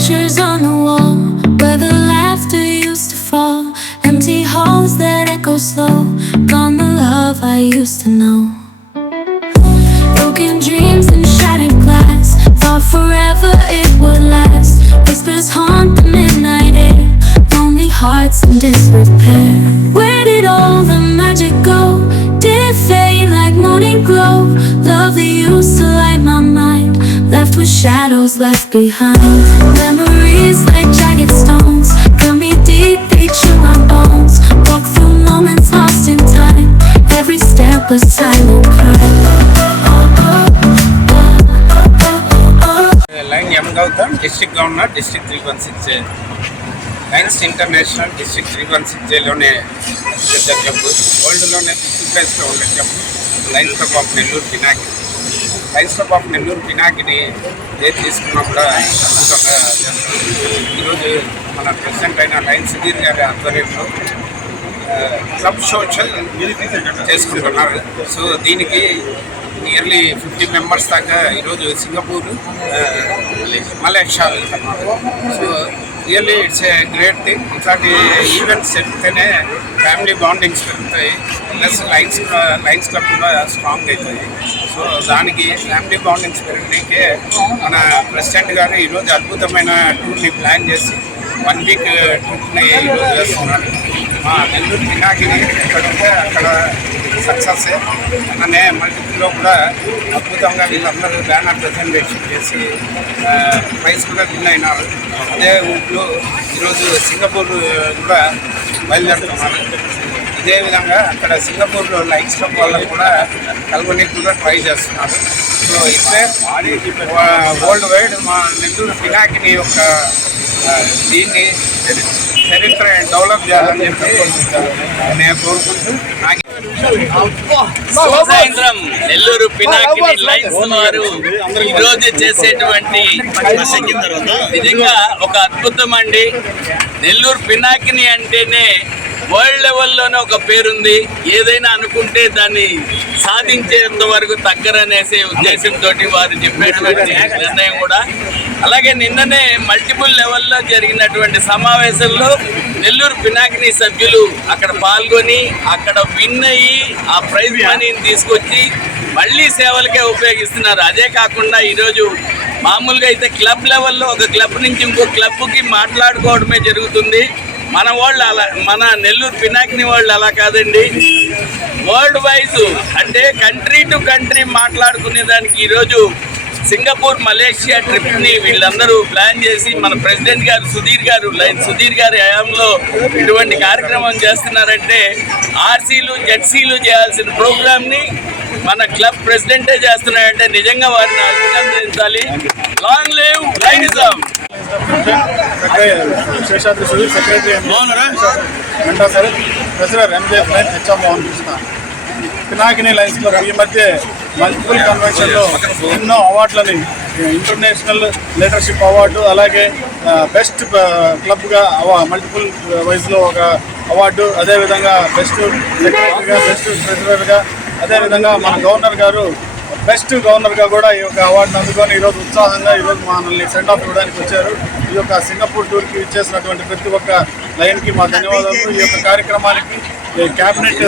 Pictures on the wall where the laughter used to fall. Empty halls that echo slow. Gone the love I used to know. Broken dreams and shattered glass. Thought forever it would last. Whispers haunt the midnight air. Lonely hearts in disrepair. Where did all the magic go? Did it fade like morning glow? Love that used to light my mind. Left with shadows left behind. Memories like jagged stones. Cut me deep, reaching my bones. Walk through moments lost in time. Every step was silent cry. Lion M Gautam district governor district three one six lions international district three one six జేలోనే పెద్ద club వరల్డ్లోనే fifth ప్లేస్లో ఉండే club lions club of Nellore Pinaki lions of Nellore Pinakini ఏది తీసుకున్నా కూడా అద్భుతంగా ఈరోజు మన president అయిన లైన్ సుధీర్ గారి ఆధ్వర్యంలో క్లబ్ సోషల్ చేసుకుంటున్నారు. సో దీనికి నియర్లీ ఫిఫ్టీ మెంబర్స్ దాకా ఈరోజు సింగపూర్ మలేషియా వెళ్తున్నారు. So really it's a great thing ఇట్లాంటి ఈవెంట్స్ జరిగితేనే ఫ్యామిలీ బాండింగ్స్ పెరుగుతాయి. ప్లస్ లైన్స్ లైన్స్ క్లబ్ కూడా స్ట్రాంగ్ అవుతాయి సో దానికి ఫ్యామిలీ బాండింగ్స్ పెరిగినాకే మన ప్రెసిడెంట్ గారు ఈరోజు అద్భుతమైన టూర్ని ప్లాన్ చేసి వన్ వీక్ టూర్ని ఈరోజు చేస్తున్నాడు మా నెల్లూరు పినాకిని ఇక్కడ ఉంటే అక్కడ సక్సెస్ అనే మల్టిపుల్లో కూడా అద్భుతంగా వీళ్ళందరూ బ్యానర్ ప్రజెంటేషన్ చేసి ప్రైజ్ కూడా విన్ అయినారు. అదే ఊళ్ళో ఈరోజు సింగపూర్ కూడా బయలుదేరుతున్నారు ఇదే విధంగా అక్కడ సింగపూర్లో లైక్స్ క్లబ్ వాళ్ళకు కూడా కల్గొనికి కూడా ట్రై చేస్తున్నారు. సో ఇట్లే వరల్డ్ వైడ్ మా నెల్లూరు పినాకిని యొక్క దీన్ని చరిత్ర డెవలప్ చేయాలని చెప్పి నేను కోరుకుంటూ సాయంత్రం నెల్లూరు పినాకిని లైన్స్ వారు ఈ రోజు చేసేటువంటి నిజంగా ఒక అద్భుతం అండి. నెల్లూరు పినాకిని అంటేనే వరల్డ్ లెవెల్లోనే ఒక పేరుంది. ఏదైనా అనుకుంటే దాన్ని సాధించేంత వరకు తగ్గరనేసే ఉద్దేశంతో వారు చెప్పేటువంటి నిర్ణయం కూడా. అలాగే నిన్ననే మల్టిపుల్ లెవెల్లో జరిగినటువంటి సమావేశంలో నెల్లూరు పినాకిని సభ్యులు అక్కడ పాల్గొని అక్కడ విన్ అయ్యి ఆ ప్రైజ్ మనీని తీసుకొచ్చి మళ్ళీ సేవలకే ఉపయోగిస్తున్నారు. అదే కాకుండా ఈరోజు మామూలుగా అయితే క్లబ్ లెవెల్లో ఒక క్లబ్ నుంచి ఇంకో క్లబ్కి మాట్లాడుకోవడమే జరుగుతుంది. మన వాళ్ళు అలా మన నెల్లూరు పినాకిని వాళ్ళు అలా కాదండి. వరల్డ్ వైజ్ అంటే కంట్రీ టు కంట్రీ మాట్లాడుకునే దానికి ఈరోజు సింగపూర్ మలేషియా ట్రిప్ని వీళ్ళందరూ ప్లాన్ చేసి మన ప్రెసిడెంట్ గారు సుధీర్ గారు లైన్ సుధీర్ గారి హయాంలో ఇటువంటి కార్యక్రమం చేస్తున్నారంటే ఆర్సీలు జెడ్సీలు చేయాల్సిన ప్రోగ్రామ్ని మన క్లబ్ ప్రెసిడెంటే చేస్తున్నారంటే నిజంగా వారిని అభినందించాలి. Long live lionism Seshadri Sudheer secretary sir. HM Mohan Krishna. Pinakini lions ఈ మధ్య మల్టిపుల్ కన్వెన్షన్లో ఎన్నో అవార్డులని ఇంటర్నేషనల్ లీడర్షిప్ అవార్డు అలాగే బెస్ట్ క్లబ్గా అవా మల్టిపుల్ వైజ్లో ఒక అవార్డు అదేవిధంగా బెస్ట్ సెక్రటరీగా బెస్ట్ ట్రెజరర్గా అదేవిధంగా మన గవర్నర్ గారు బెస్ట్ గవర్నర్గా కూడా ఈ యొక్క అవార్డును అందుకొని ఈరోజు ఉత్సాహంగా ఈరోజు మనల్ని సెండ్ ఆఫ్ ఇవ్వడానికి వచ్చారు. ఈ యొక్క సింగపూర్ టూర్కి ఇచ్చేసినటువంటి ప్రతి ఒక్క లైన్కి మా ధన్యవాదాలు. ఈ యొక్క కార్యక్రమానికి cabinet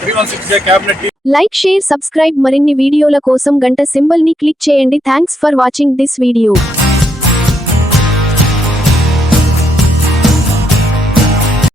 three one six cabinet like share subscribe మరిన్ని వీడియోల కోసం గంట సింబల్ని క్లిక్ చేయండి. Thanks for watching this video.